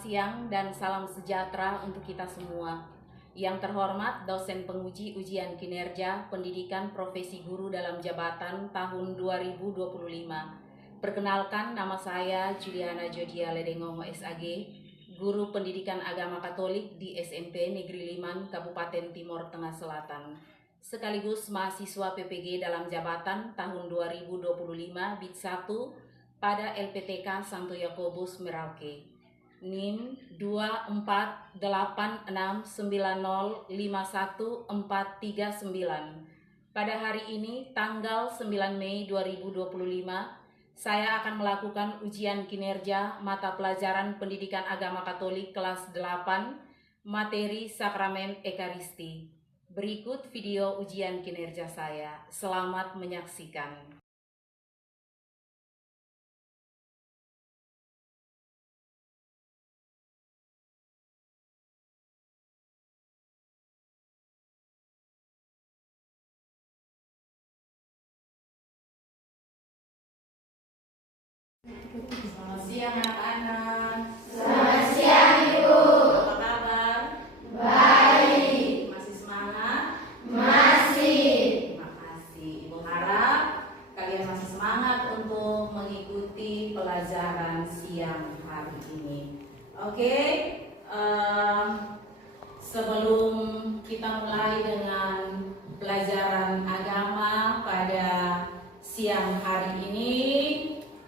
siang dan salam sejahtera untuk kita semua. Yang terhormat dosen penguji ujian kinerja pendidikan profesi guru dalam jabatan tahun 2025. Perkenalkan, nama saya Juliana Jodia Ledengongo SAG, guru pendidikan agama Katolik di SMP Negeri Liman, Kabupaten Timor Tengah Selatan. Sekaligus mahasiswa PPG dalam jabatan tahun 2025 BIT 1 pada LPTK Santo Yakobus Merauke. NIM 24890514439. Pada hari ini tanggal 9 Mei 2025, saya akan melakukan ujian kinerja mata pelajaran Pendidikan Agama Katolik kelas 8, materi Sakramen Ekaristi. Berikut video ujian kinerja saya. Selamat menyaksikan. Selamat siang anak-anak. Selamat siang Ibu. Apa kabar? Baik. Masih semangat? Masih. Terima kasih. Ibu harap kalian masih semangat untuk mengikuti pelajaran siang hari ini. Oke? Sebelum kita mulai dengan pelajaran agama pada siang hari ini,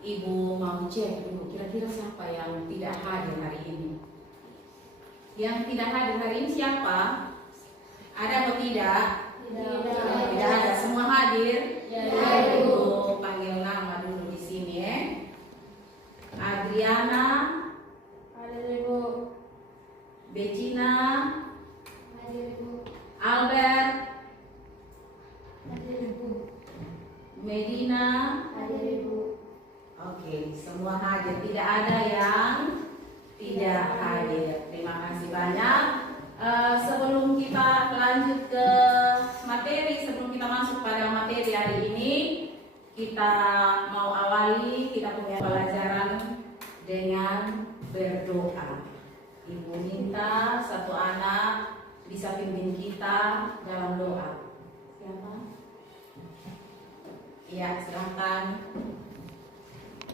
Ibu mau cek dulu kira-kira siapa yang tidak hadir hari ini. Yang tidak hadir hari ini siapa? Ada atau tidak? Tidak ada. Semua hadir? Ya, Ibu panggil nama dulu di sini ya. Adriana, Hadir Ibu. Begina, Hadir Ibu. Albert, Hadir Ibu. Medina. Hadir Ibu. Oke, semua hadir. Tidak ada yang tidak hadir. Terima kasih banyak. Sebelum kita lanjut ke materi, sebelum kita masuk pada materi hari ini, kita mau awali kita punya pelajaran dengan berdoa. Ibu minta satu anak bisa pimpin kita dalam doa. Siapa? Iya, silakan.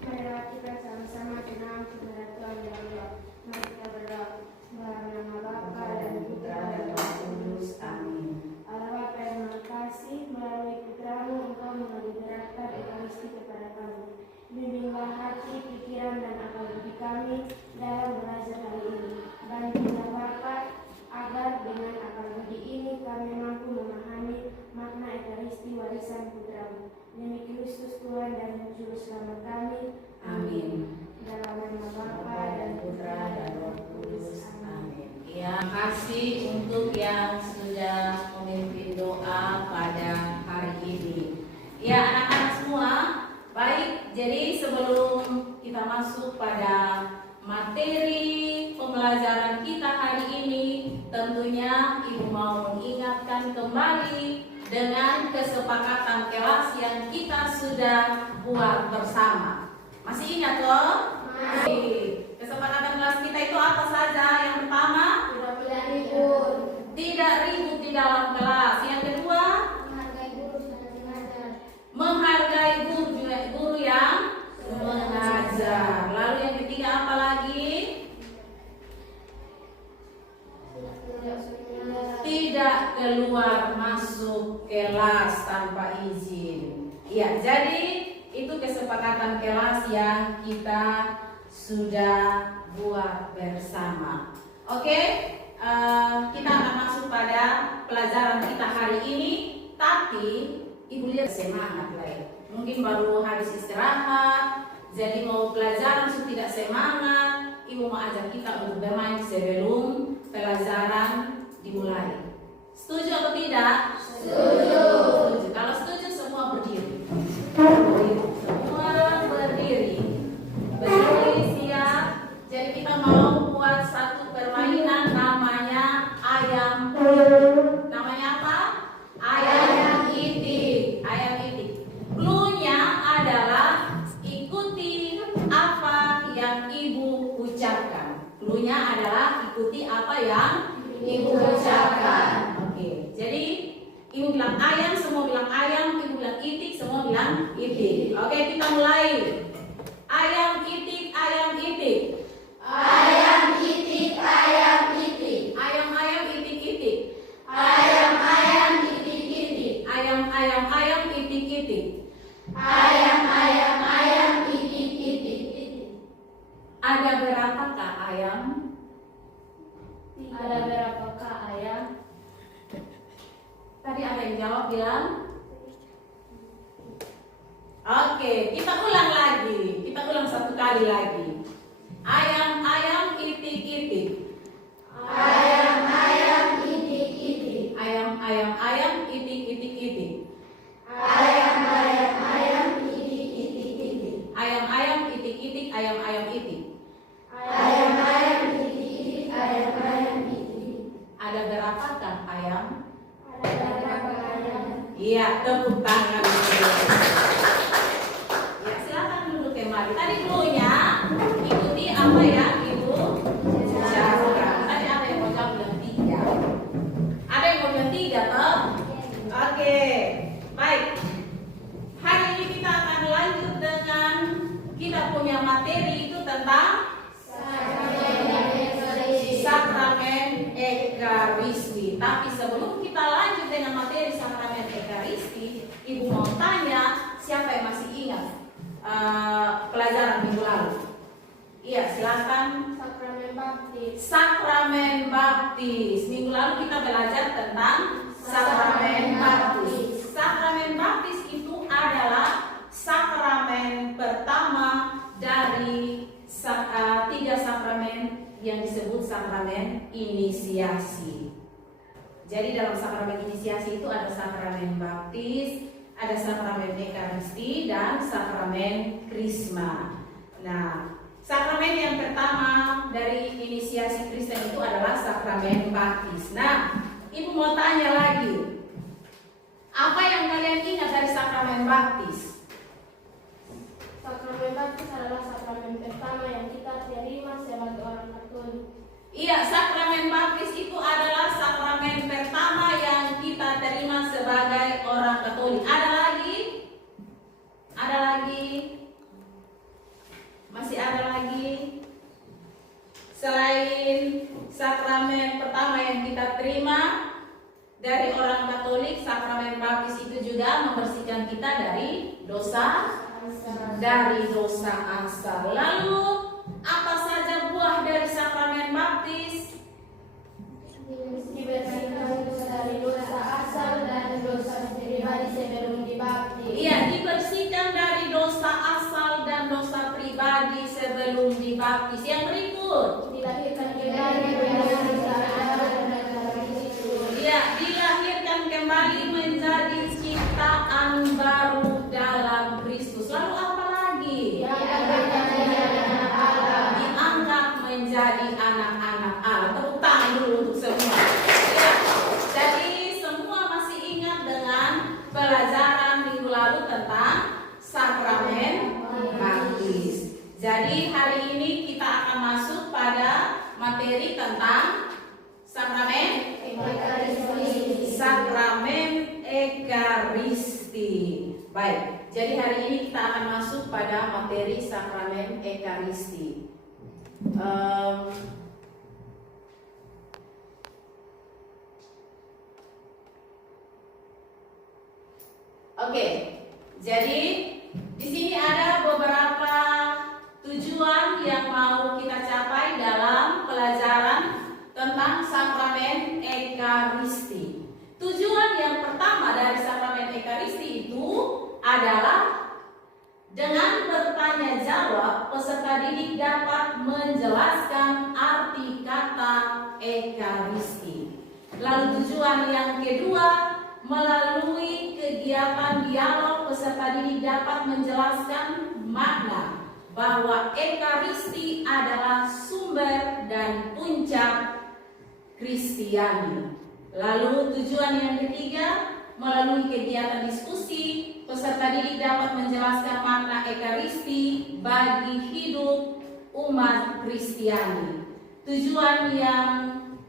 Marilah kita sama-sama tenang kepada Tuhan yang Allah. Mari kita berdoa. Dalam nama Bapa dan Putra dan Roh Kudus. Amin. Allah Bapa yang Maha Kasih, melalui Putramu Engkau menganugerahkan Ekaristi kepada kami. Bimbinglah hati, pikiran dan akal budi kami dalam belajar hari ini. Bantulah Bapa agar dengan akal budi ini kami mampu memahami makna Ekaristi warisan Putramu. Demi Kristus Tuhan dan Juru Selamat kami. Amin. Dalam nama Bapa dan Putra dan Roh Kudus. Amin. Ya, terima kasih untuk yang sudah memimpin doa pada hari ini. Ya, anak-anak semua, baik. Jadi sebelum kita masuk pada materi pembelajaran kita hari ini, tentunya Ibu mau mengingatkan kembali dengan kesepakatan kelas yang kita sudah buat bersama. Masih ingat loh? Masih. Kesepakatan kelas kita itu apa saja? Yang pertama, Tidak ribut. tidak ribut di dalam kelas. Yang kedua, Menghargai guru dan mengajar. menghargai guru yang mengajar. Lalu yang ketiga apa lagi? Tidak keluar masuk kelas tanpa izin. Ya, jadi itu kesepakatan kelas yang kita sudah buat bersama. Oke, kita akan masuk pada pelajaran kita hari ini. Tapi Ibu lihat semangat lah ya. Mungkin baru habis istirahat, jadi mau pelajaran sudah tidak semangat. Ibu mau ajak kita untuk bermain sebelum pelajaran dimulai. Setuju atau tidak? Setuju. Setuju. Kalau setuju semua berdiri. Semua berdiri. Berdiri siap. Jadi kita mau buat satu permainan namanya ayam. Namanya apa? Ayam itik. Ayam itik. Cluenya adalah ikuti apa yang Ibu ucapkan. Cluenya yang Ibu ucapkan. Oke, jadi Ibu bilang ayam, semua bilang ayam. Ibu bilang itik, semua bilang itik. Oke, kita mulai. Ayam itik, ayam itik. Ayam itik, ayam itik. Ayam ayam itik itik. Ayam ayam itik itik. Ayam ayam ayam itik itik. Ayam ayam ayam itik itik. Ada berapakah ayam? Ada berapakah ayam? Tadi ada yang jawab bilang. Oke, kita ulang lagi. Kita ulang satu kali lagi. Ayam ayam itik itik. Ayam ayam itik itik. Ayam ayam ayam itik itik itik. Ayam ayam ayam itik itik itik. Ayam ayam itik itik. Ayam ayam itik. Ayam ayam itik itik. Ayam ayam itik. Ada berapakah ayam? Ada berapa ayam? Iya, tepuk tangan. Ya, silakan duduk kembali. Tadi dulunya ikuti apa ya, Ibu? Ucapkan. Tadi ada yang mau jawab bilang 3. Ada yang mau bilang 3, toh? Oke, baik. Hari ini kita akan lanjut dengan kita punya materi itu tentang Sakramen Ekaristi. Tapi sebelum kita lanjut dengan materi Sakramen Ekaristi, Ibu mau tanya, siapa yang masih ingat pelajaran minggu lalu? Iya, silakan. Sakramen baptis. Sakramen baptis. Minggu lalu kita belajar tentang sakramen baptis. Sakramen baptis itu adalah sakramen pertama dari 3 sakramen yang disebut sakramen inisiasi. Jadi dalam sakramen inisiasi itu ada sakramen baptis, ada sakramen ekaristi, dan sakramen krisma. Nah, sakramen yang pertama dari inisiasi Kristen itu adalah sakramen baptis. Nah, Ibu mau tanya lagi, apa yang kalian ingat dari sakramen baptis? Sakramen baptis adalah sakramen pertama yang kita terima sebagai orang Katolik. Iya, sakramen baptis itu adalah sakramen pertama yang kita terima sebagai orang Katolik. Ada lagi? Ada lagi? Masih ada lagi? Selain sakramen pertama yang kita terima dari orang Katolik, sakramen baptis itu juga membersihkan kita dari dosa asal. Lalu apa saja buah dari sakramen baptis? Dibersihkan dari dosa asal dan dosa pribadi sebelum dibaptis. Iya, dibersihkan dari dosa asal dan dosa pribadi sebelum dibaptis. Yang berikut, Dilahirkan kembali dengan darah dan Kristus. iya, dilahirkan kembali menjadi ciptaan baru dalam Kristus. Lalu apa lagi? Diangkat menjadi anak-anak Allah. Tepuk tangan dulu untuk semua. Ya, jadi semua masih ingat dengan pelajaran minggu lalu tentang sakramen baptis. Jadi hari ini kita akan masuk pada materi tentang sakramen Ekaristi. Baik, jadi hari ini kita akan masuk pada materi sakramen Ekaristi. Oke, jadi di sini ada beberapa tujuan yang mau kita capai dalam pelajaran tentang sakramen Ekaristi. Tujuan yang pertama dari sakramen Ekaristi itu adalah dengan bertanya jawab, peserta didik dapat menjelaskan arti kata Ekaristi. Lalu tujuan yang kedua, melalui kegiatan dialog, peserta didik dapat menjelaskan makna bahwa Ekaristi adalah sumber dan puncak Kristiani. Lalu tujuan yang ketiga, melalui kegiatan diskusi, peserta didik dapat menjelaskan makna Ekaristi bagi hidup umat Kristiani. Tujuan yang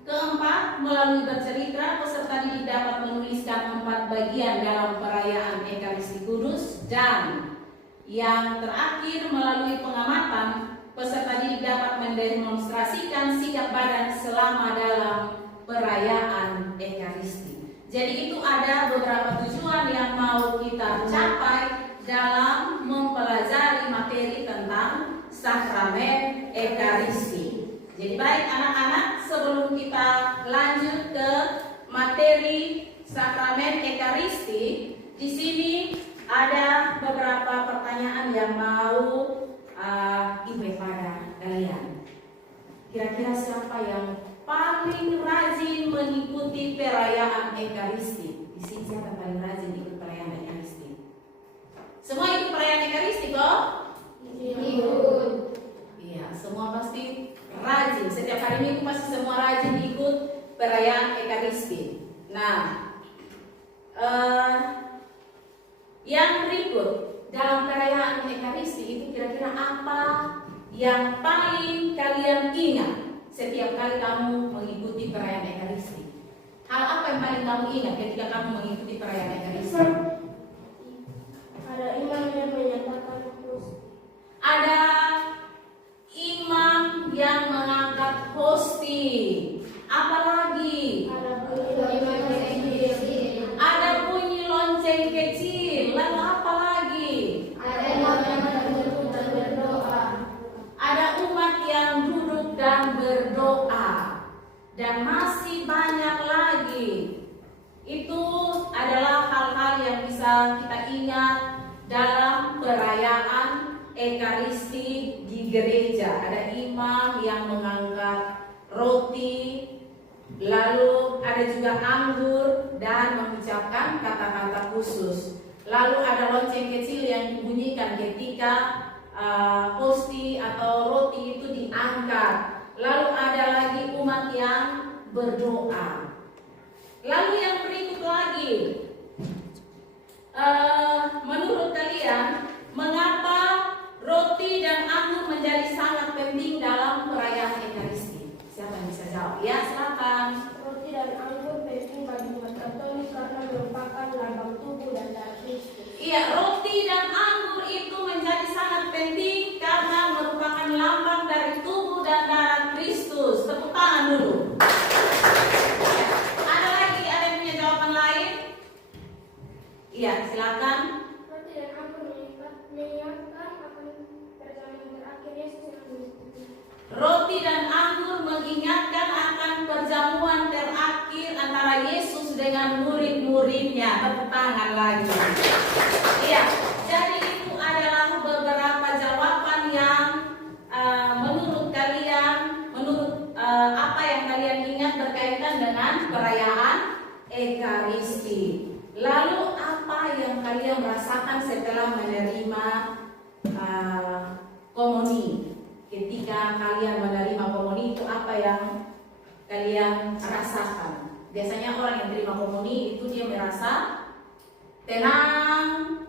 Keempat, melalui bercerita, peserta didik dapat menuliskan 4 bagian dalam perayaan Ekaristi Kudus. Dan yang terakhir, melalui pengamatan, peserta didik dapat mendemonstrasikan sikap badan selama dalam perayaan Ekaristi. Jadi itu ada beberapa tujuan yang mau kita capai dalam mempelajari materi tentang sakramen Ekaristi. Jadi baik anak-anak, sebelum kita lanjut ke materi sakramen Ekaristi, di sini ada beberapa pertanyaan yang mau ibu pada kalian. Kira-kira siapa yang paling rajin mengikuti perayaan Ekaristi? Di sini siapa yang paling rajin ikut perayaan Ekaristi? Semua ikut perayaan Ekaristi kok? Ikut. Iya, semua pasti rajin. Setiap hari Minggu pasti semua rajin ikut perayaan Ekaristi. Nah, yang berikut dalam perayaan Ekaristi itu kira-kira apa yang paling kalian ingat setiap kali kamu mengikuti perayaan Ekaristi? Hal apa yang paling kamu ingat ketika kamu mengikuti perayaan Ekaristi? Ada imam yang menyatakan Ada imam yang mengangkat hosti. Apalagi? Ada bunyi lonceng kecil. Lalu apa lagi? Ada umat yang duduk dan berdoa. Dan masih banyak lagi. Itu adalah hal-hal yang bisa kita ingat dalam perayaan Ekaristi di gereja. Ada imam yang mengangkat roti, lalu ada juga anggur dan mengucapkan kata-kata khusus. Lalu ada lonceng kecil yang dibunyikan ketika hosti atau roti itu diangkat. Lalu ada lagi umat yang berdoa. Lalu yang berikut lagi, menurut kalian mengapa roti dan anggur menjadi sangat penting dalam perayaan Ekaristi? Siapa yang bisa jawab? Ya, silakan. Roti dan anggur penting bagi umat Katolik karena merupakan lambang tubuh dan darah Kristus. Iya, roti dan anggur itu menjadi sangat penting karena merupakan lambang dari tubuh dan darah Kristus. Tepuk tangan dulu. Ada lagi, ada yang punya jawaban lain? Iya, silakan. Roti dan anggur mengingatkan akan perjalanan terakhir Yesus yang mengikuti. Roti dan anggur mengingatkan akan perjamuan terakhir antara Yesus dengan murid-muridnya. Tepuk tangan lagi. Iya, jadi itu adalah beberapa jawaban yang menurut kalian, menurut apa yang kalian ingat berkaitan dengan perayaan Ekaristi. Lalu apa yang kalian rasakan setelah menerima komuni? Ketika kalian menerima komuni itu apa yang kalian rasakan? Biasanya orang yang terima komuni itu dia merasa tenang,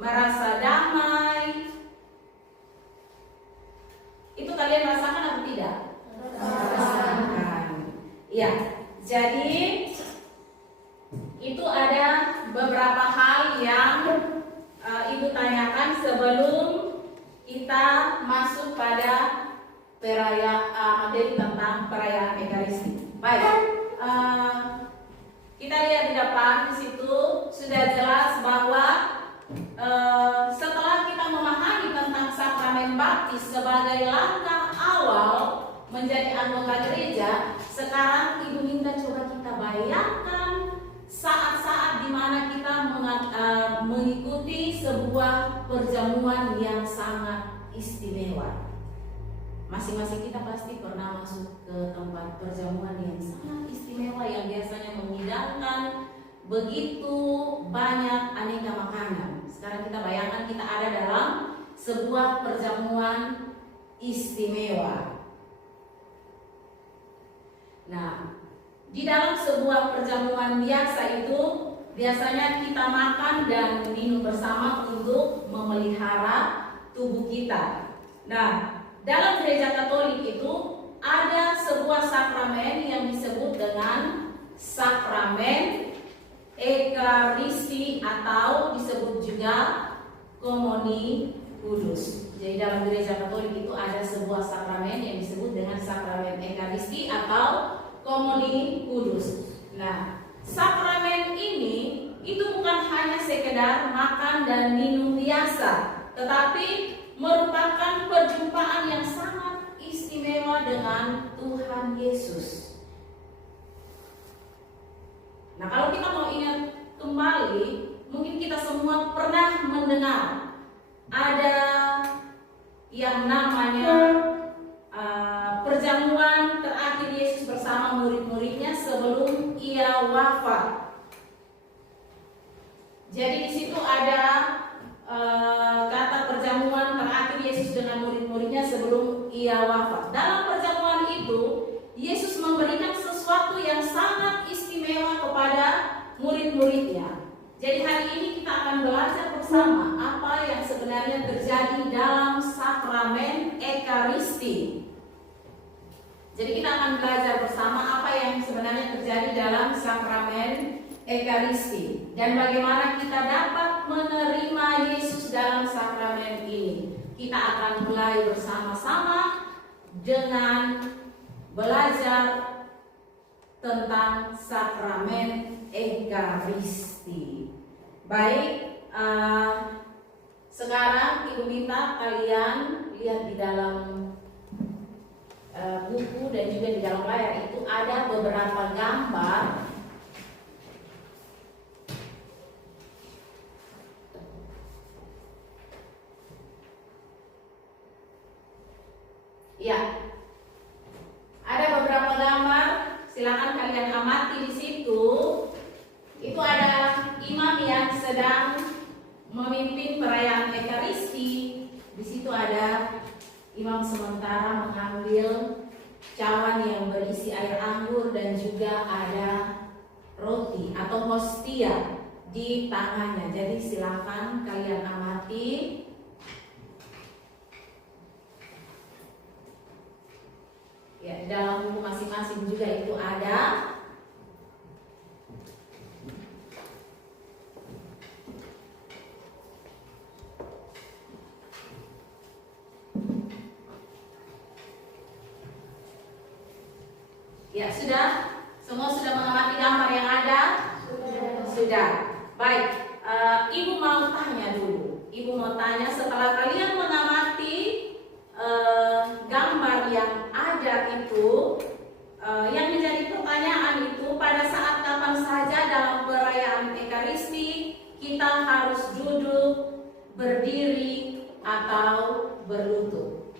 merasa damai. Itu kalian rasakan atau tidak? Rasakan. Ya, jadi itu ada beberapa hal yang Ibu tanyakan sebelum kita masuk pada materi tentang perayaan Ekaristi. Baik, kita lihat di depan di situ sudah jelas bahwa setelah kita memahami tentang sakramen baptis sebagai langkah awal menjadi anggota gereja, sekarang Ibu minta coba kita bayangkan saat-saat di mana kita mengikuti sebuah perjamuan yang sangat istimewa. Masing-masing kita pasti pernah masuk ke tempat perjamuan yang sangat istimewa yang biasanya menghidangkan begitu banyak aneka makanan. Sekarang kita bayangkan kita ada dalam sebuah perjamuan istimewa. Nah, di dalam sebuah perjamuan biasa itu biasanya kita makan dan minum bersama untuk memelihara tubuh kita. Nah, dalam gereja Katolik itu ada sebuah sakramen yang disebut dengan sakramen Ekaristi atau disebut juga komuni kudus. Jadi dalam gereja Katolik itu ada sebuah sakramen yang disebut dengan sakramen Ekaristi atau komuni kudus. Nah, sakramen ini itu bukan hanya sekedar makan dan minum biasa, tetapi merupakan perjumpaan yang sangat istimewa dengan Tuhan Yesus. Nah, kalau kita mau ingat kembali, mungkin kita semua pernah mendengar ada yang namanya perjamuan terakhir Yesus bersama murid-muridnya sebelum ia wafat. Jadi di situ ada kata perjamuan terakhir Yesus dengan murid-muridnya sebelum ia wafat. Dalam perjamuan itu, Yesus memberikan sesuatu yang sangat istimewa kepada murid-muridnya. Jadi hari ini kita akan belajar bersama apa yang sebenarnya terjadi dalam sakramen Ekaristi. Jadi kita akan belajar bersama apa yang sebenarnya terjadi dalam sakramen Ekaristi dan bagaimana kita dapat menerima Yesus dalam sakramen ini. Kita akan mulai bersama-sama dengan belajar tentang sakramen Ekaristi. Baik, sekarang Ibu minta kalian lihat di dalam buku dan juga di dalam layar itu ada beberapa gambar. Ya, ada beberapa gambar. Silakan kalian amati di situ. Itu ada imam yang sedang memimpin perayaan Ekaristi. Di situ ada imam sementara mengambil cawan yang berisi air anggur dan juga ada roti atau hostia di tangannya. Jadi silakan kalian amati. Ya, dalam buku masing-masing juga itu ada. Ya, sudah? Semua sudah mengamati gambar yang ada? Sudah. Baik, Ibu mau tanya dulu. Ibu mau tanya setelah kalian mengamati gambar yang ada itu, yang menjadi pertanyaan itu pada saat kapan saja dalam perayaan Ekaristi kita harus duduk, berdiri, atau berlutut.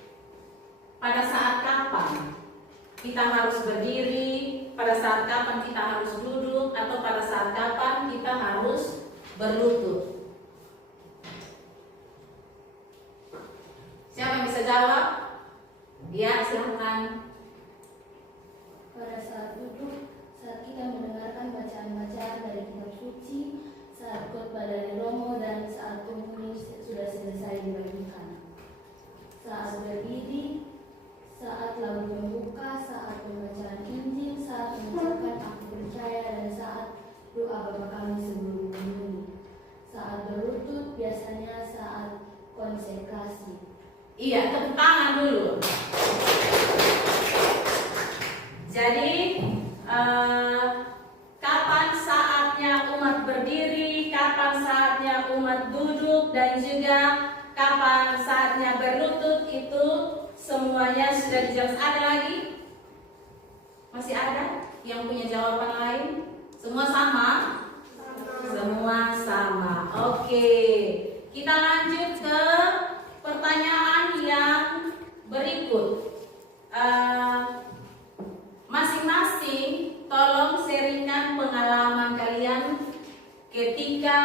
Pada saat kapan kita harus berdiri, pada saat kapan kita harus duduk, atau pada saat kapan kita harus berlutut? Siapa yang bisa jawab? Ya, silahkan. Pada saat duduk, saat kita mendengarkan bacaan-bacaan dari kitab suci, saat khotbah dari Romo, dan saat komuni sudah selesai dibagikan. Saat berdiri, saat lagu pembuka, saat pembacaan Injil, saat mengucapkan aku percaya, dan saat doa Bapa kami sebelum komuni. Saat berlutut biasanya saat konsekrasi. Iya, tepuk tangan dulu. Jadi kapan saatnya umat berdiri, kapan saatnya umat duduk, dan juga kapan saatnya berlutut itu semuanya sudah dijelaskan. Ada lagi? Masih ada yang punya jawaban lain? Semua sama? Semua sama. Oke, kita lanjut ke pertanyaan yang berikut. Masing-masing tolong sharingkan pengalaman kalian ketika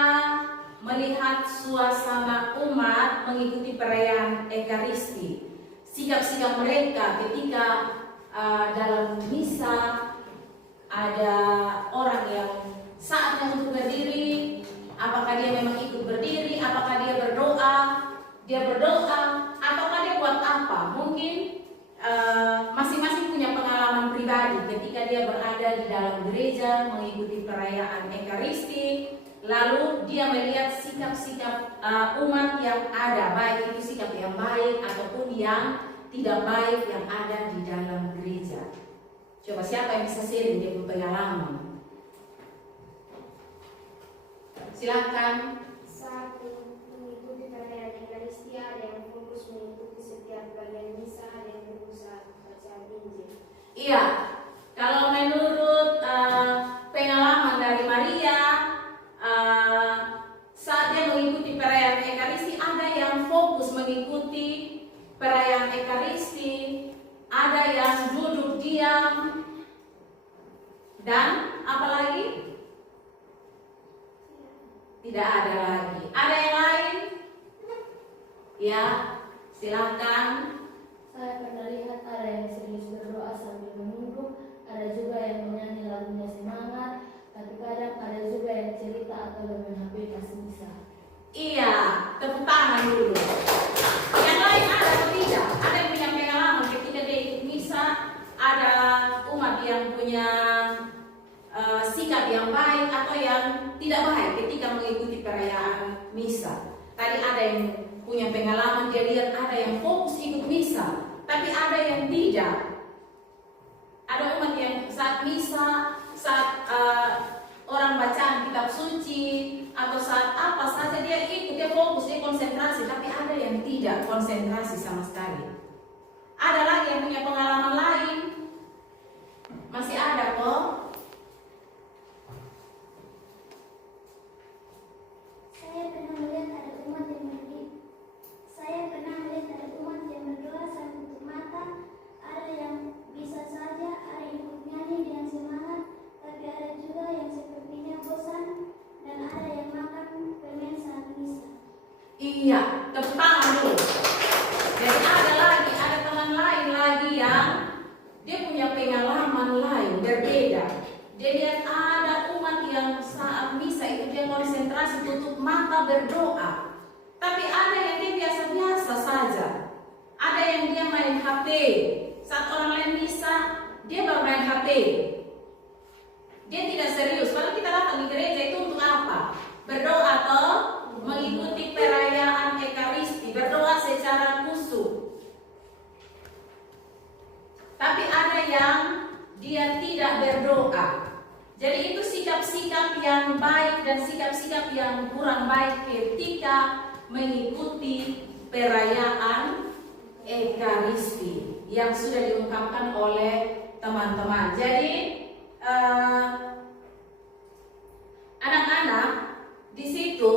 melihat suasana umat mengikuti perayaan Ekaristi. Sikap-sikap mereka ketika dalam misa ada orang yang saatnya untuk berdiri, apakah dia memang ikut berdiri, apakah dia berdoa, ataukah dia buat apa? Mungkin masing-masing perayaan Ekaristi. Lalu dia melihat sikap-sikap umat yang ada, baik itu sikap yang baik ataupun yang tidak baik yang ada di dalam gereja. Coba siapa yang bisa sharing dia pengalaman? Silakan. Satu, mengikuti perayaan Ekaristi ada yang fokus mengikuti setiap bagian misa, ada yang berusaha baca Injil. Iya, kalau menurut pengalaman dari Maria, saat dia mengikuti perayaan Ekaristi, ada yang fokus mengikuti perayaan Ekaristi, ada yang duduk diam, dan apa lagi? Tidak ada lagi. Ada yang lain? Ya, silakan. Saya pernah lihat ada yang serius berdoa sambil menunduk, ada juga yang menyanyi lagunya semangat, tapi kadang ada juga yang cerita atau bermain HP pas misa. Iya, tepuk tangan dulu. Yang lain ada atau tidak? Ada yang punya pengalaman ketika dia ikut misa, ada umat yang punya sikap yang baik atau yang tidak baik ketika mengikuti perayaan misa. Tadi ada yang punya pengalaman, dia lihat ada yang fokus ikut misa, tapi ada yang tidak. Ada umat yang saat misa, saat orang bacaan kitab suci, atau saat apa saja dia ikut, dia fokus, dia konsentrasi, tapi ada yang tidak konsentrasi sama sekali. Ada lagi yang punya pengalaman lain? Masih ada kok? Saya pernah melihat ada umat yang berdoa sambil tutup mata, ada yang bisa saja, ada yang ikut nyanyi dengan semangat, tapi ada juga yang sepertinya bosan, dan ada yang makan permen saat misa. Iya, tepuk tangan dulu. Jadi ada teman lain lagi yang dia punya pengalaman lain, berbeda. Dia lihat ada umat yang saat misa itu dia konsentrasi, tutup mata berdoa. Tapi ada yang dia biasa-biasa saja. Ada yang dia main HP. Saat orang lain misa, dia bermain HP. Dia tidak serius. Kalau kita datang di gereja itu untuk apa? Berdoa atau mengikuti perayaan Ekaristi, berdoa secara khusyuk. Tapi ada yang dia tidak berdoa. Jadi itu sikap-sikap yang baik dan sikap-sikap yang kurang baik ketika mengikuti perayaan Ekaristi yang sudah diungkapkan oleh teman-teman. Jadi anak-anak, di situ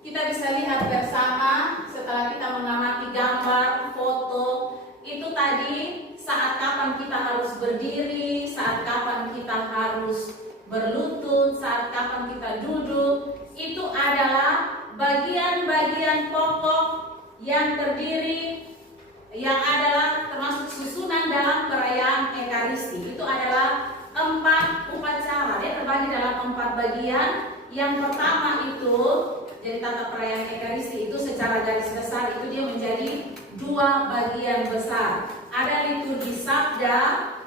kita bisa lihat bersama setelah kita mengamati gambar, foto, itu tadi saat kapan kita harus berdiri, saat kapan kita harus berlutut, saat kapan kita duduk, itu adalah bagian-bagian pokok yang terdiri, yang adalah termasuk susunan dalam perayaan Ekaristi. Itu adalah 4 upacara. Dia terbagi dalam 4 bagian. Yang pertama itu, jadi tata perayaan Ekaristi itu secara garis besar itu dia menjadi 2 bagian besar. Ada liturgi sabda,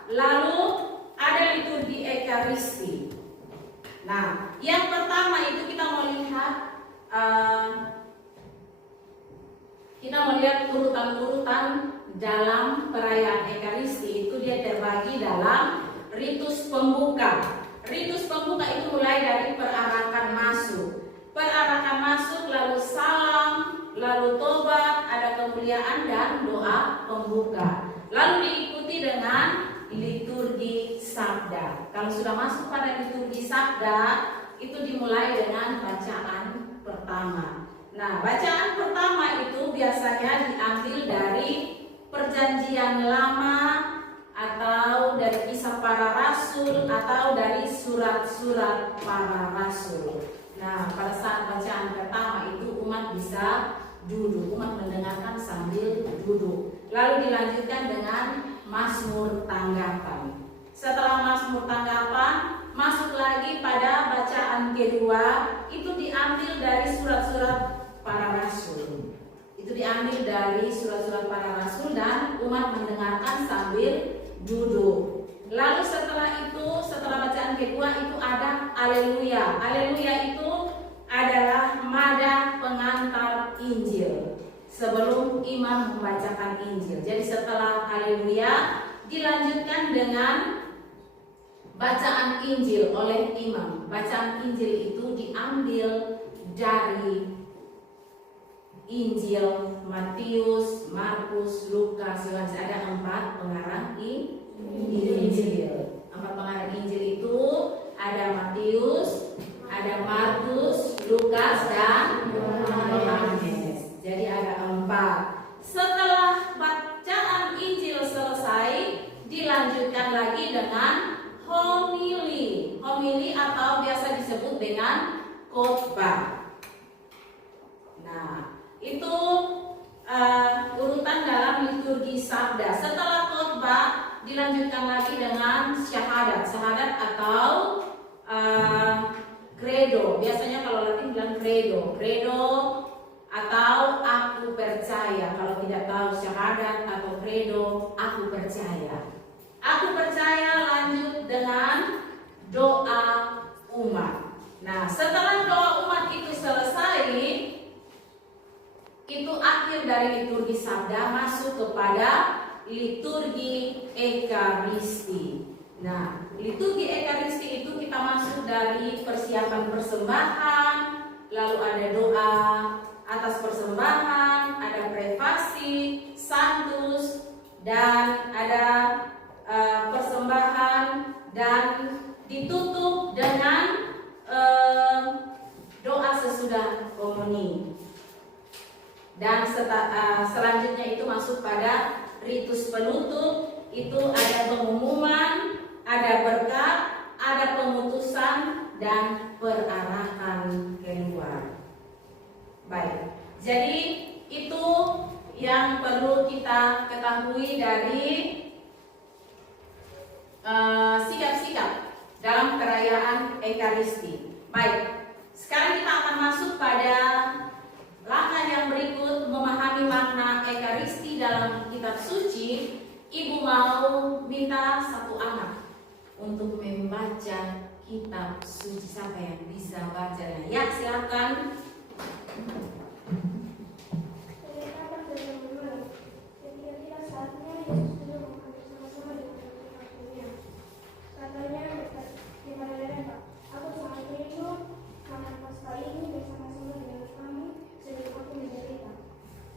lalu ada liturgi Ekaristi. Nah, yang pertama itu kita mau lihat urutan-urutan dalam perayaan Ekaristi. Itu dia terbagi dalam ritus pembuka. Ritus pembuka itu mulai dari perarakan masuk. Perarakan masuk, lalu salam, lalu tobat, ada kemuliaan dan doa pembuka. Lalu diikuti dengan liturgi sabda. Kalau sudah masuk pada liturgi sabda, itu dimulai dengan bacaan pertama. Nah, bacaan pertama itu biasanya diambil dari Perjanjian Lama atau dari Kisah Para Rasul atau dari surat-surat para rasul. Nah, pada saat bacaan pertama itu umat bisa duduk, umat mendengarkan sambil duduk. Lalu dilanjutkan dengan Mazmur tanggapan. Setelah Mazmur tanggapan, masuk lagi pada bacaan kedua, itu diambil dari surat-surat para rasul. Itu diambil dari surat-surat para rasul dan umat mendengarkan sambil duduk. Lalu setelah itu, setelah bacaan kedua itu ada Haleluya. Haleluya itu adalah nada pengantar Injil sebelum imam membacakan Injil. Jadi setelah Haleluya dilanjutkan dengan bacaan Injil oleh imam. Bacaan Injil itu diambil dari Injil Matius, Markus, Lukas, Yohanes. Ada 4 pengarang Injil. 4 pengarang Injil itu ada Matius, ada Markus, Lukas, dan Yohanes. Jadi ada 4. Setelah bacaan Injil selesai, dilanjutkan lagi dengan homili. Homili atau biasa disebut dengan khotbah. Nah, itu urutan dalam liturgi sabda. Setelah khotbah dilanjutkan lagi dengan syahadat. Syahadat atau credo. Biasanya kalau Latin bilang credo. Credo atau aku percaya. Kalau tidak tahu syahadat atau credo, aku percaya. Aku percaya lanjut dengan doa umat. Nah, setelah doa umat itu selesai, itu akhir dari liturgi sabda, masuk kepada liturgi ekaristi. Nah, liturgi ekaristi itu kita masuk dari persiapan persembahan, lalu ada doa atas persembahan, ada prefasi, santus, dan ada persembahan, dan ditutup dengan doa sesudah komuni. Dan selanjutnya itu masuk pada ritus penutup. Itu ada pengumuman, ada berkat, ada pemutusan, dan perarahan keluar. Baik, jadi itu yang perlu kita ketahui dari sikap-sikap dalam perayaan Ekaristi. Baik, sekarang kita akan masuk pada langkah yang berikut, memahami makna Ekaristi dalam kitab suci. Ibu mau minta satu anak untuk membaca kitab suci. Siapa yang bisa bacanya? Ya, silakan. Katanya kepada mereka, aku sangat rindu makan Paskah ini bersama-sama dengan kamu sebelum aku menderita.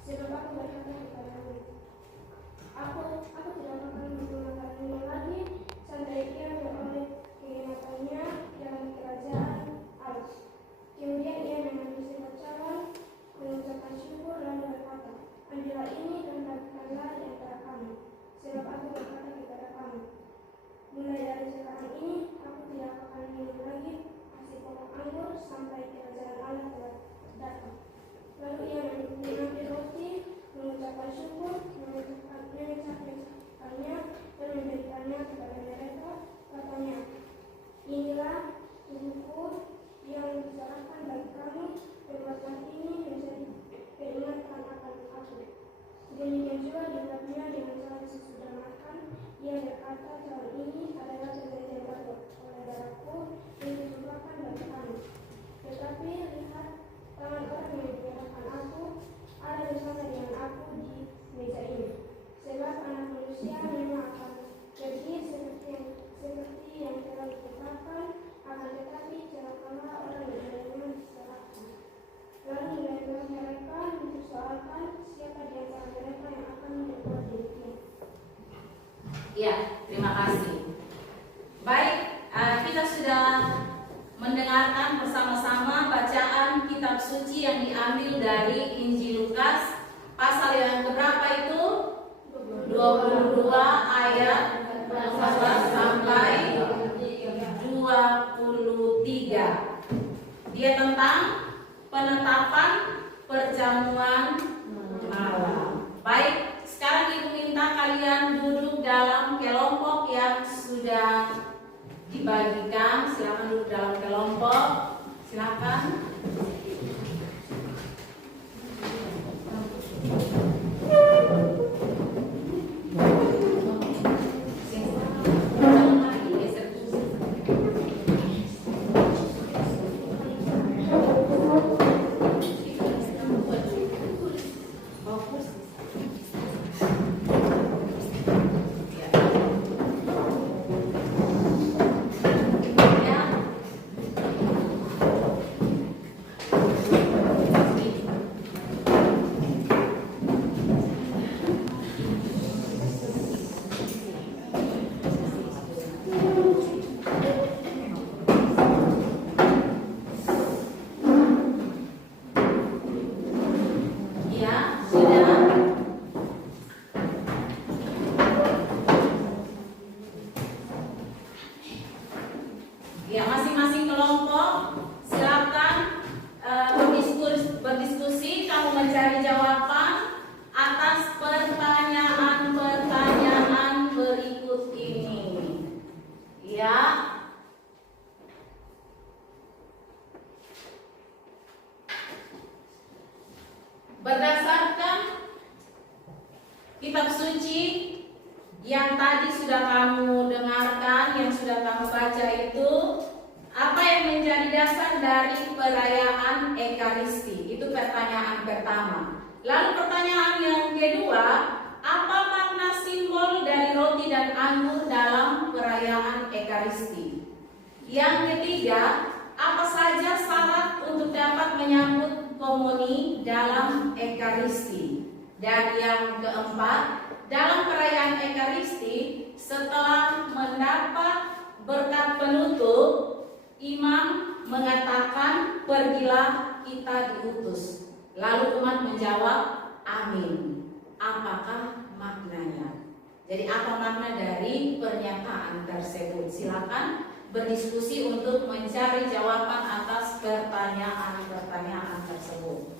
Sebab aku berkata kepadamu, aku tidak akan menggunakan minum lagi sampai ia beroleh kenikmatannya dalam kerajaan Allah. Kemudian ia mengambil sebuah cawan, mengucapkan syukur lalu berkata, ambillah ini dan bagikanlah di antara kamu, sebab aku berkata kepada kamu, mulai dari sekarang ini aku tidak akan minum lagi hasil pokok anggur sampai kerajaan Allah telah datang. Lalu ia mengambil roti, mengucapkan syukur, memecahkannya dan memberikannya kepada mereka. Katanya, inilah tubuhku yang diserahkan bagi kamu, perbuatan ini menjadi peringatan akan aku. Demikian juga dibuatnya dengan cara sesudah makan. Ia berkata, cawan ini adalah perjanjian baru oleh darahku yang ditumpahkan bagi kamu. Tetapi lihat, tangan orang yang menyerahkan aku ada bersama dengan aku di meja ini. Sebab anak manusia memang akan pergi seperti yang telah ditetapkan, akan tetapi celakalah orang yang dengannya diserahkan. Lalu mereka mempersoalkan siapa di antara mereka yang akan berbuat demikian. Ya, terima kasih. Baik, kita sudah mendengarkan bersama-sama bacaan kitab suci yang diambil dari Injil Lukas, pasal yang keberapa itu? 22 ayat 14 sampai 23. Dia tentang penetapan perjamuan malam. Baik, sekarang Ibu minta kalian duduk dalam kelompok yang sudah dibagikan. Silakan duduk dalam kelompok. Silakan. Berdasarkan kitab suci yang tadi sudah kamu dengarkan, yang sudah kamu baca itu, apa yang menjadi dasar dari perayaan Ekaristi? Itu pertanyaan pertama. Lalu pertanyaan yang kedua, apa makna simbol dari roti dan anggur dalam perayaan Ekaristi? Yang ketiga, apa saja syarat untuk dapat menyambut komuni dalam Ekaristi? Dan yang keempat, dalam perayaan Ekaristi, setelah mendapat berkat penutup, imam mengatakan, "Pergilah, kita diutus." Lalu umat menjawab, "Amin." Apakah maknanya? Jadi apa makna dari pernyataan tersebut? Silakan berdiskusi untuk mencari jawaban atas pertanyaan-pertanyaan tersebut.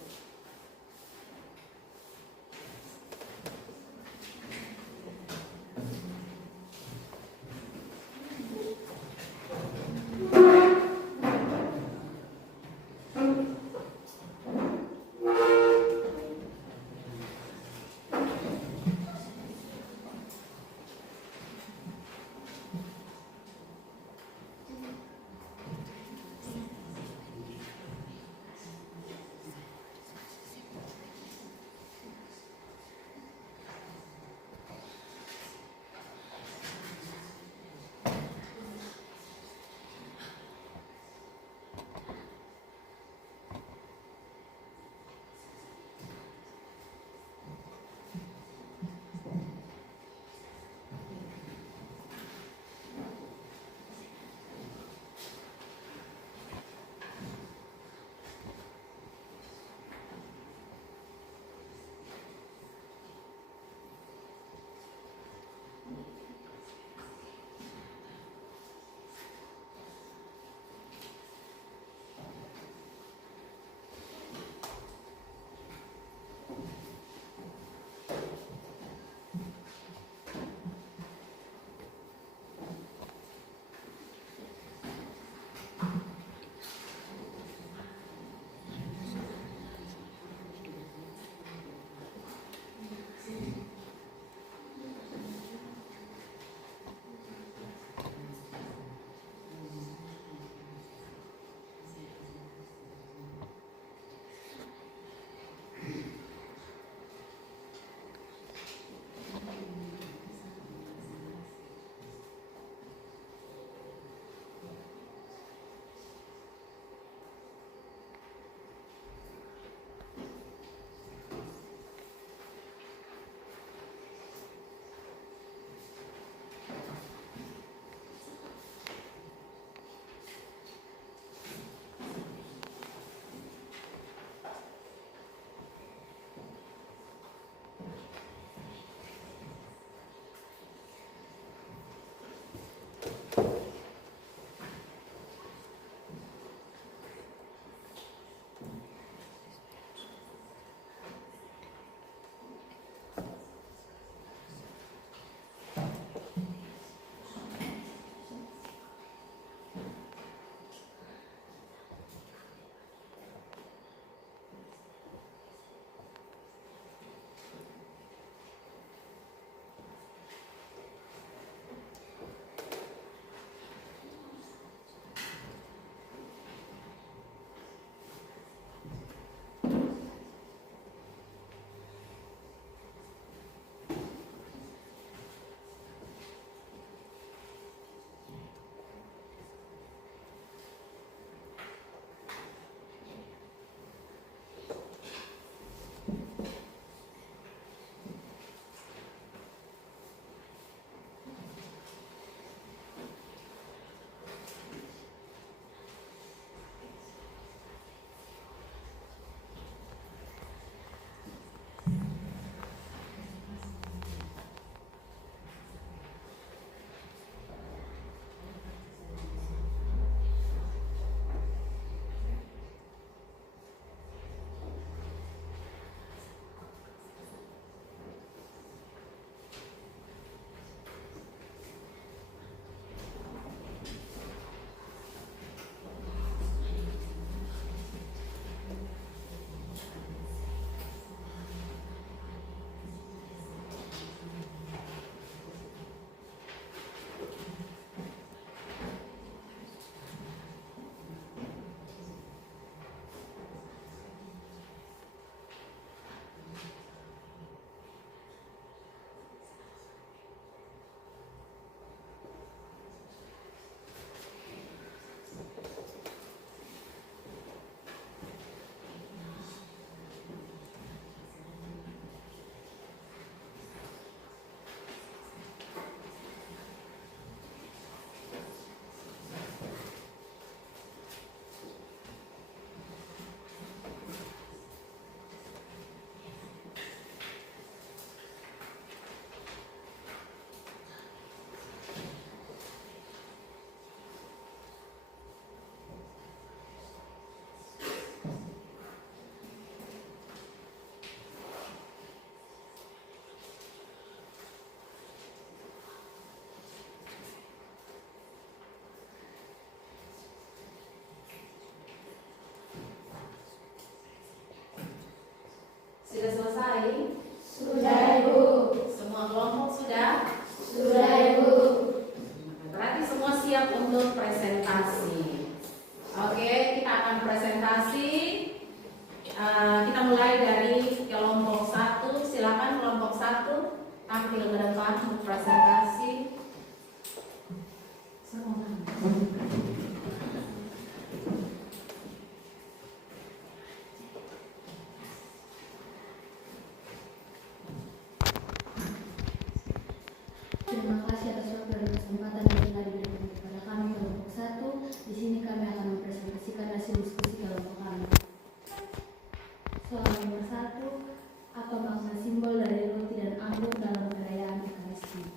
apa makna simbol dari roti dan anggur dalam perayaan Ekaristi?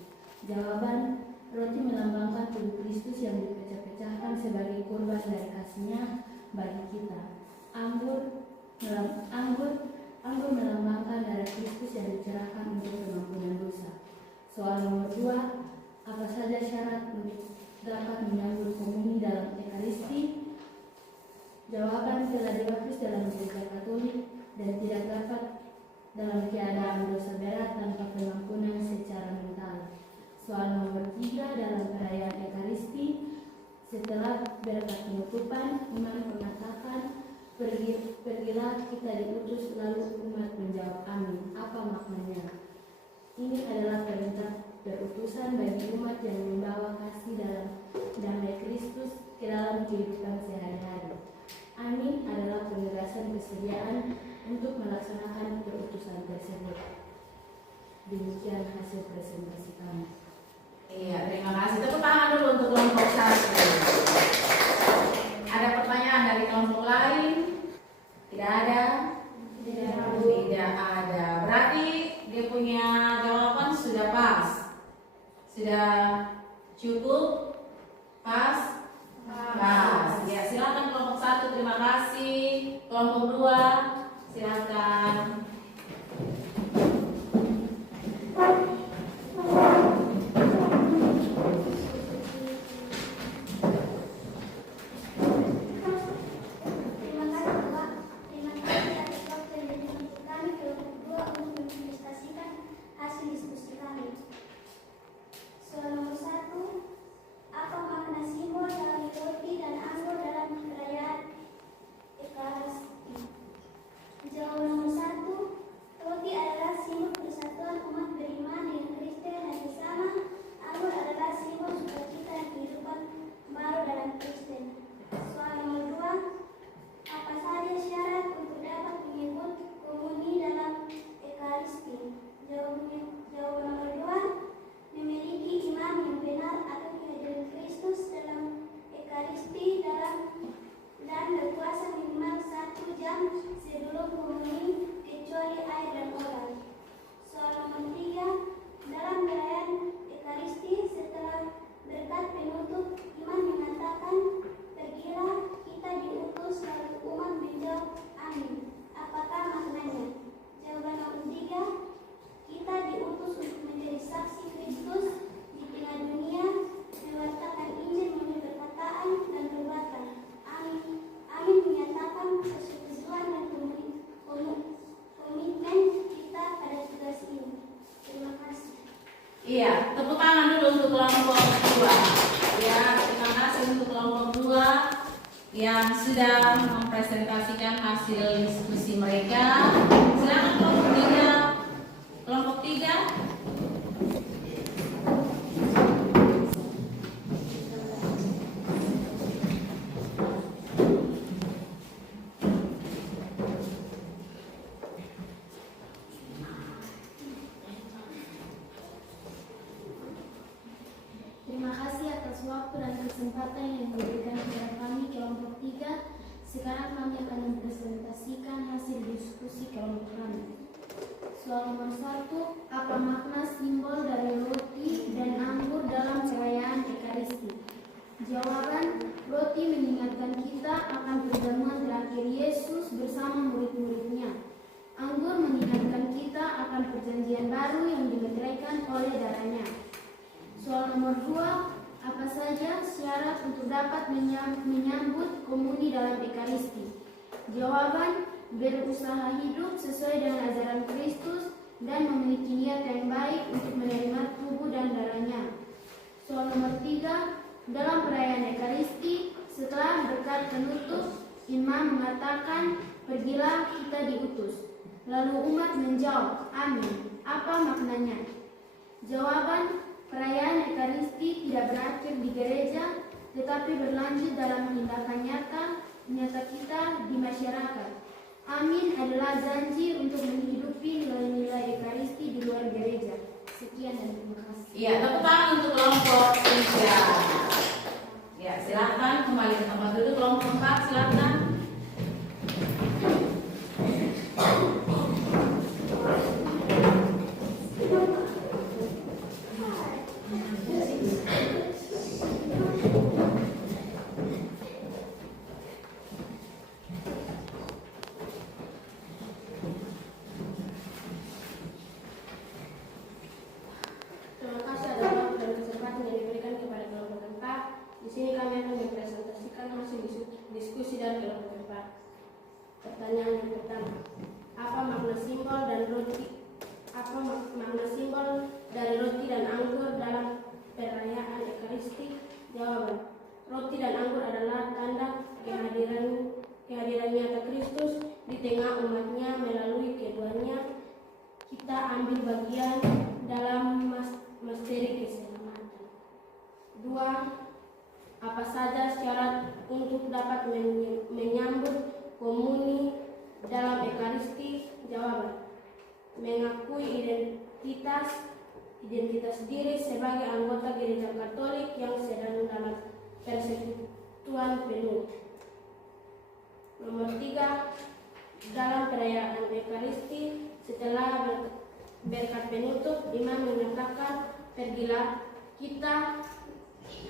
Jawaban, roti melambangkan tubuh Kristus yang dipecah-pecahkan sebagai kurban dari kasih-Nya bagi kita. Anggur melambangkan darah Kristus yang dicerahkan untuk pengampunan dosa. Soal nomor 2, apa saja syarat untuk dapat menyambut komuni dalam Ekaristi? Jawaban, telah dibaptis dalam Gereja Katolik dan tidak dapat dalam keadaan dosa berat tanpa pengampunan secara mental. Soal nomor 3, dalam perayaan Ekaristi, setelah berkat penutupan, imam mengatakan, pergilah kita diutus, lalu umat menjawab amin. Apa maknanya? Ini adalah perintah berutusan bagi umat yang membawa kasih dalam damai Kristus ke dalam kehidupan sehari-hari. Amin adalah penegasan kesediaan untuk melaksanakan perutusan tersebut. Demikian hasil presentasi kami. Iya, terima kasih. Tepuk tangan dulu untuk kelompok 1. Ada pertanyaan dari kelompok lain? Tidak ada? Tidak ada. Berarti dia punya jawaban sudah pas. Sudah cukup? Pas? Pas. Ya, silakan kelompok 1, terima kasih. Kelompok 2, silakan. Iya, tepuk tangan dulu untuk kelompok 2. Ya, terima kasih untuk kelompok 2 yang sudah mempresentasikan hasil diskusi mereka. Silakan kelompok 3. Kelompok 3. Terima kasih atas waktu dan kesempatan yang diberikan kepada kami kelompok 3. Sekarang kami akan mempresentasikan hasil diskusi kelompok kami. Soal nomor 1, apa makna simbol dari roti dan anggur dalam perayaan Ekaristi? Jawaban, roti mengingatkan kita akan perjamuan terakhir Yesus bersama murid-muridnya. Anggur mengingatkan kita akan perjanjian baru yang dimeteraikan oleh darahnya. Soal nomor 2, apa saja syarat untuk dapat menyambut komuni dalam Ekaristi? Jawaban, berusaha hidup sesuai dengan ajaran Kristus dan memiliki niat yang baik untuk menerima tubuh dan darahnya. Soal nomor 3, dalam perayaan Ekaristi, setelah berkat penutup, imam mengatakan, pergilah kita diutus. Lalu umat menjawab, amin. Apa maknanya? Jawaban, perayaan Ekaristi tidak berakhir di gereja, tetapi berlanjut dalam tindakan nyata kita di masyarakat. Amin adalah janji untuk menghidupi nilai-nilai Ekaristi di luar gereja. Sekian dan terima kasih. Iya, tepuk tangan untuk kelompok 3. Ya, silakan kembali ke tempat duduk. Kelompok 4, silakan. pertanyaan yang pertama. Apa makna simbol dari roti dan anggur dalam perayaan Ekaristi? Jawaban: roti dan anggur adalah tanda kehadiran nyata Kristus di tengah umatnya. Melalui keduanya kita ambil bagian dalam misteri keselamatan. 2. Apa saja syarat untuk dapat menyambut komuni dalam Ekaristi? Jawaban: mengakui identitas diri sebagai anggota Gereja Katolik yang sedang dalam persekutuan penuh. Nomor 3. Dalam perayaan Ekaristi, setelah berkat penutup, imam mengatakan, "Pergilah, kita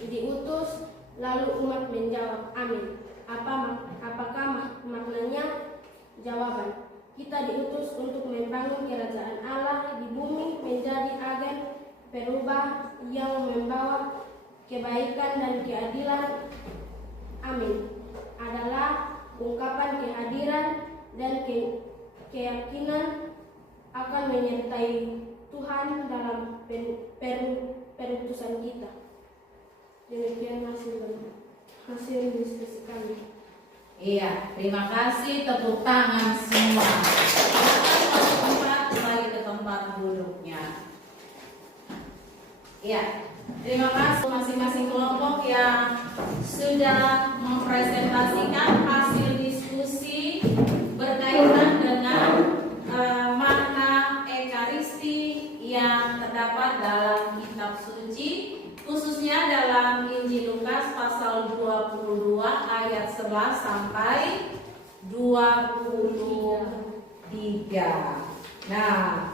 diutus." Lalu umat menjawab, "Amin." Apakah maknanya? Jawaban: kita diutus untuk membangun kerajaan Allah di bumi, menjadi agen perubah yang membawa kebaikan dan keadilan. Amin adalah ungkapan kehadiran dan keyakinan akan menyertai Tuhan dalam perutusan kita. Demikian hasil diskusi kami. Iya, terima kasih, tepuk tangan semua. Silakan masuk tempat, kembali ke tempat duduknya. Iya, terima kasih masing-masing kelompok yang sudah mempresentasikan hasil diskusi berkaitan dengan makna Ekaristi yang terdapat dalam kitab suci, khususnya dalam Injil Lukas pasal 22 ayat 11 sampai 23. Nah,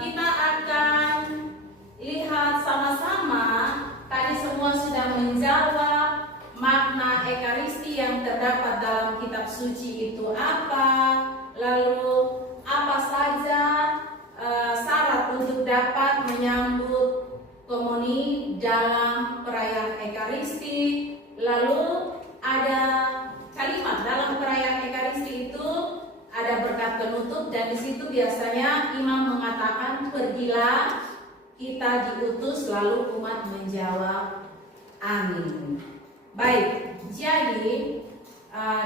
kita akan lihat sama-sama. Tadi semua sudah menjawab makna Ekaristi yang terdapat dalam kitab suci itu apa, lalu apa saja syarat untuk dapat menyambut komuni dalam perayaan Ekaristi. Lalu ada kalimat dalam perayaan Ekaristi itu ada berkat penutup, dan di situ biasanya imam mengatakan, "Pergilah, kita diutus." Lalu umat menjawab, "Amin." Baik, jadi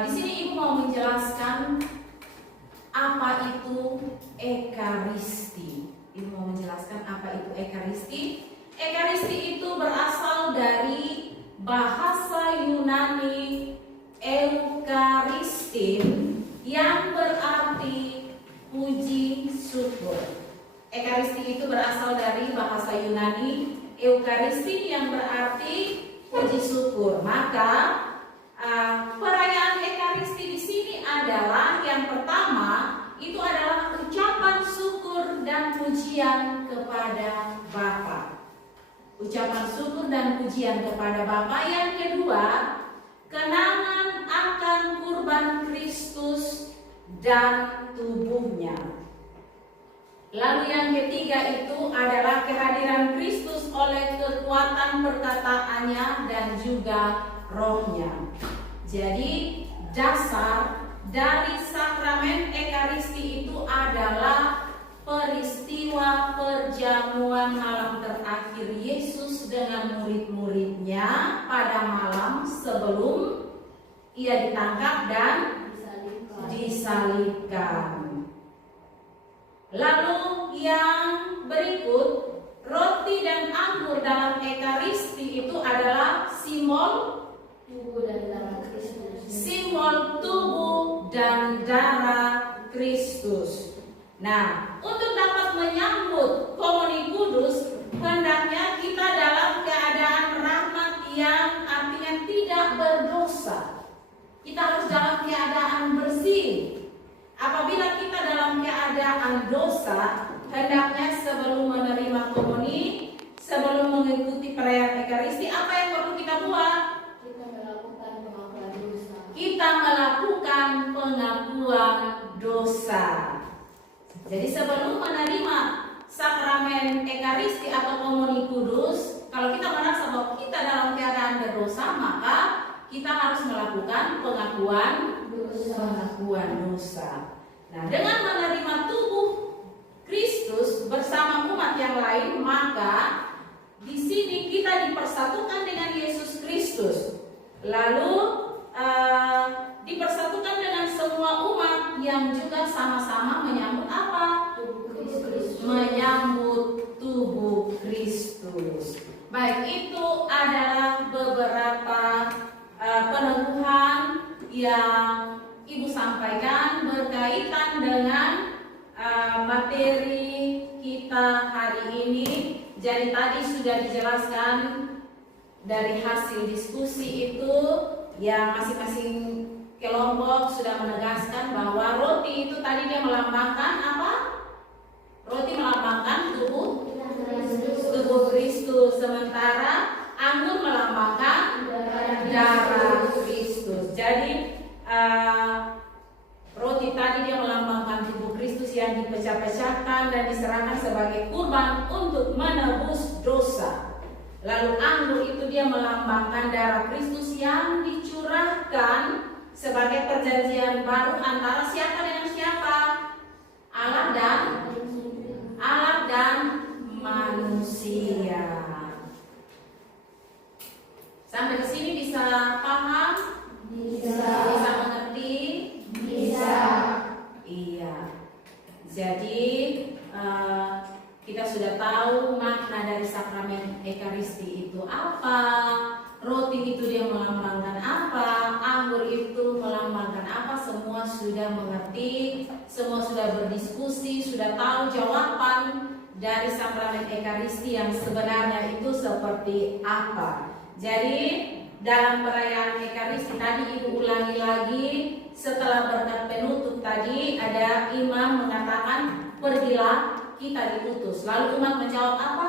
di sini ibu mau menjelaskan apa itu Ekaristi. Ibu mau menjelaskan apa itu Ekaristi. Ekaristi itu berasal dari bahasa Yunani eukaristin yang berarti puji syukur. Ekaristi itu berasal dari bahasa Yunani eukaristin yang berarti puji syukur. Maka perayaan Ekaristi di sini adalah yang pertama itu adalah ucapan syukur dan pujian kepada Bapa. Ucapan syukur dan pujian kepada Bapa. Yang kedua, kenangan akan kurban Kristus dan tubuhnya. Lalu yang ketiga itu adalah kehadiran Kristus oleh kekuatan perkataannya dan juga rohnya. Jadi dasar dari sakramen Ekaristi itu adalah peristiwa perjamuan malam terakhir Yesus dengan murid-muridnya pada malam sebelum ia ditangkap dan disalibkan. Lalu yang berikut, roti dan anggur dalam Ekaristi itu adalah simbol tubuh dan darah Kristus. Simbol tubuh dan darah Kristus. Nah, untuk dapat menyambut komuni kudus, hendaknya kita dalam keadaan rahmat yang artinya tidak berdosa. Kita harus dalam keadaan bersih. Apabila kita dalam keadaan dosa, hendaknya sebelum menerima komuni, sebelum mengikuti perayaan Ekaristi, apa yang perlu kita buat? Kita melakukan pengakuan dosa. Kita melakukan pengakuan dosa. Jadi sebelum menerima sakramen Ekaristi atau komuni kudus, kalau kita merasa bahwa kita dalam keadaan berdosa, maka kita harus melakukan pengakuan pengakuan dosa. Nah, dengan menerima tubuh Kristus bersama umat yang lain, maka di sini kita dipersatukan dengan Yesus Kristus. Lalu dipersatukan dengan semua umat yang juga sama-sama menyambut apa? Menyambut tubuh Kristus. Baik, itu adalah beberapa peneguhan yang Ibu sampaikan berkaitan dengan materi kita hari ini. Jadi tadi sudah dijelaskan dari hasil diskusi itu yang masing-masing kelompok sudah menegaskan bahwa roti itu tadi dia melambangkan apa? Roti melambangkan tubuh Kristus, sementara anggur melambangkan darah Kristus. Jadi roti tadi dia melambangkan tubuh Kristus yang dipecah-pecahkan dan diserahkan sebagai kurban untuk menebus dosa. Lalu anggur itu dia melambangkan darah Kristus yang dicurahkan sebagai perjanjian baru antara siapa dengan siapa? Allah dan manusia. Sampai ke sini bisa paham? Bisa mengerti? Bisa. Iya. Jadi kita sudah tahu makna dari sakramen Ekaristi itu apa, roti itu dia melambangkan apa, anggur itu melambangkan apa, semua sudah mengerti, semua sudah berdiskusi, sudah tahu jawaban dari sakramen Ekaristi yang sebenarnya itu seperti apa. Jadi dalam perayaan Ekaristi tadi Ibu ulangi lagi, setelah berkat penutup tadi ada imam mengatakan pergilah kita diutus. Lalu umat menjawab apa?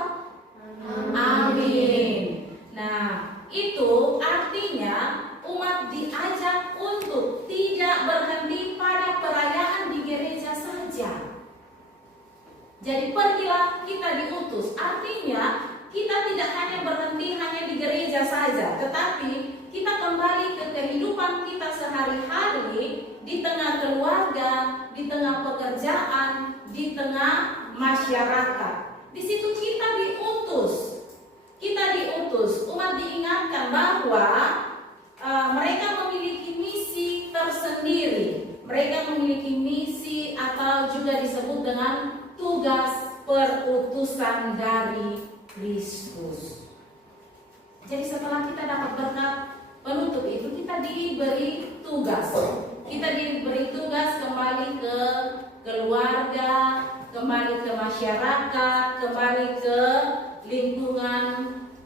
Amin. Nah, itu artinya umat diajak untuk tidak berhenti pada perayaan di gereja saja. Jadi pergilah kita diutus. Artinya kita tidak hanya berhenti hanya di gereja saja, tetapi kita kembali ke kehidupan kita sehari-hari, di tengah keluarga, di tengah pekerjaan, di tengah masyarakat. Di situ kita diutus. Umat diingatkan bahwa mereka memiliki misi tersendiri. Mereka memiliki misi atau juga disebut dengan tugas perutusan dari Kristus. Jadi setelah kita dapat berkat penutup itu, kita diberi tugas. Kita diberi tugas kembali ke keluarga, kembali ke masyarakat, kembali ke lingkungan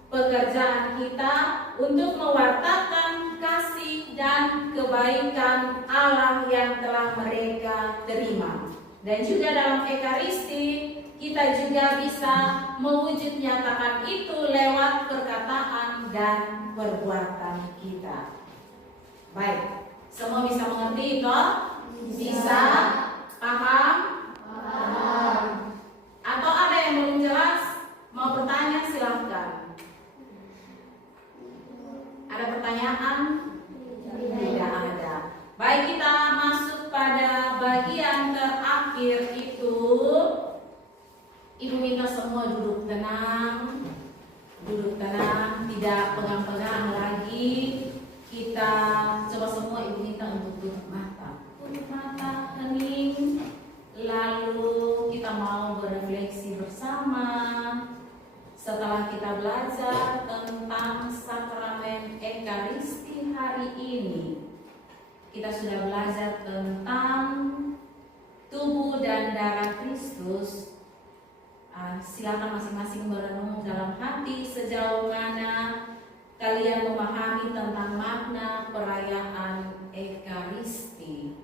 pekerjaan kita untuk mewartakan kasih dan kebaikan Allah yang telah mereka terima. Dan juga dalam Ekaristi kita juga bisa mewujud nyatakan itu lewat perkataan dan perbuatan kita. Baik, semua bisa mengerti toh? Bisa? Paham? Atau ada yang belum jelas? Mau bertanya silahkan. Ada pertanyaan? Tidak ada. Baik, kita masuk pada bagian terakhir itu. Ibu minta semua duduk tenang, tidak pegang-pegang lagi. Kita coba semua ibu minta untuk tutup mata, hening. Lalu kita mau berefleksi bersama. Setelah kita belajar tentang sakramen Ekaristi hari ini, kita sudah belajar tentang tubuh dan darah Kristus. Silakan masing-masing merenung dalam hati sejauh mana kalian memahami tentang makna perayaan Ekaristi.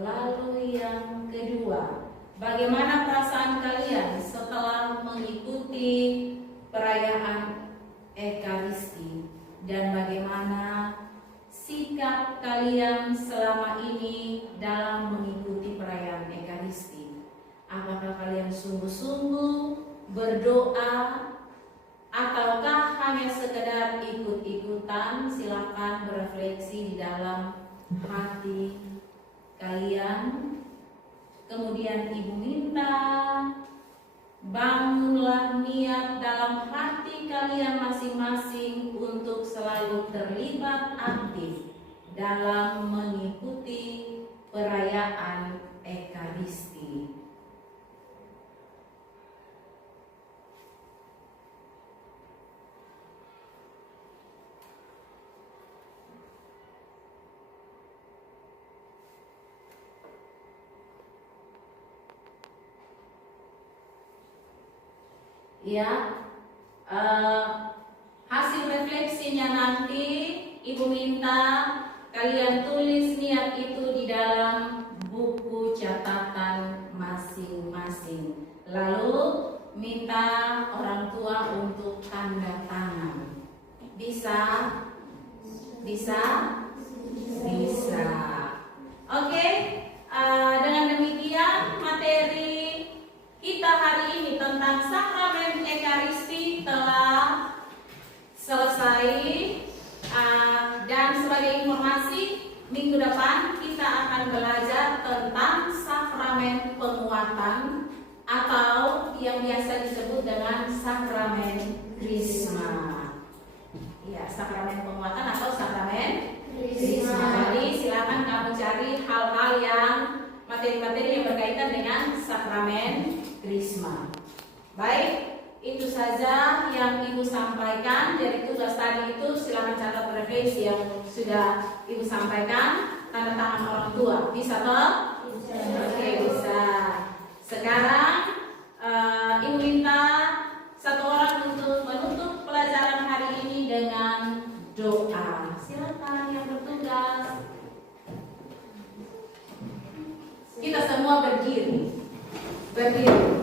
Lalu yang kedua, bagaimana perasaan kalian setelah mengikuti perayaan Ekaristi, dan bagaimana sikap kalian selama ini dalam mengikuti perayaan Ekaristi? Apakah kalian sungguh-sungguh berdoa ataukah hanya sekedar ikut-ikutan? Silakan berefleksi di dalam hati kalian. Kemudian Ibu minta bangunlah niat dalam hati kalian masing-masing untuk selalu terlibat aktif dalam mengikuti perayaan Ekaristi. Ya, hasil refleksinya nanti Ibu minta kalian tulis niat itu di dalam buku catatan masing-masing. Lalu minta orang tua untuk tanda tangan. Bisa? Bisa? Bisa. Oke, dengan demikian materi kita hari ini tentang sakramen Ekaristi telah selesai. Dan sebagai informasi, minggu depan kita akan belajar tentang sakramen penguatan atau yang biasa disebut dengan sakramen Krisma. Ya, sakramen penguatan atau sakramen Krisma. Jadi silakan kamu cari hal-hal yang materi-materi yang berkaitan dengan sakramen Krisma. Baik, itu saja yang Ibu sampaikan. Dari tugas tadi itu silakan catat refleksi yang sudah Ibu sampaikan, tanda tangan orang tua. Bisa toh? Bisa. Oke, bisa. Sekarang Ibu minta satu orang untuk menutup pelajaran hari ini dengan doa. Silakan yang bertugas. Kita semua berdiri. Berdiri.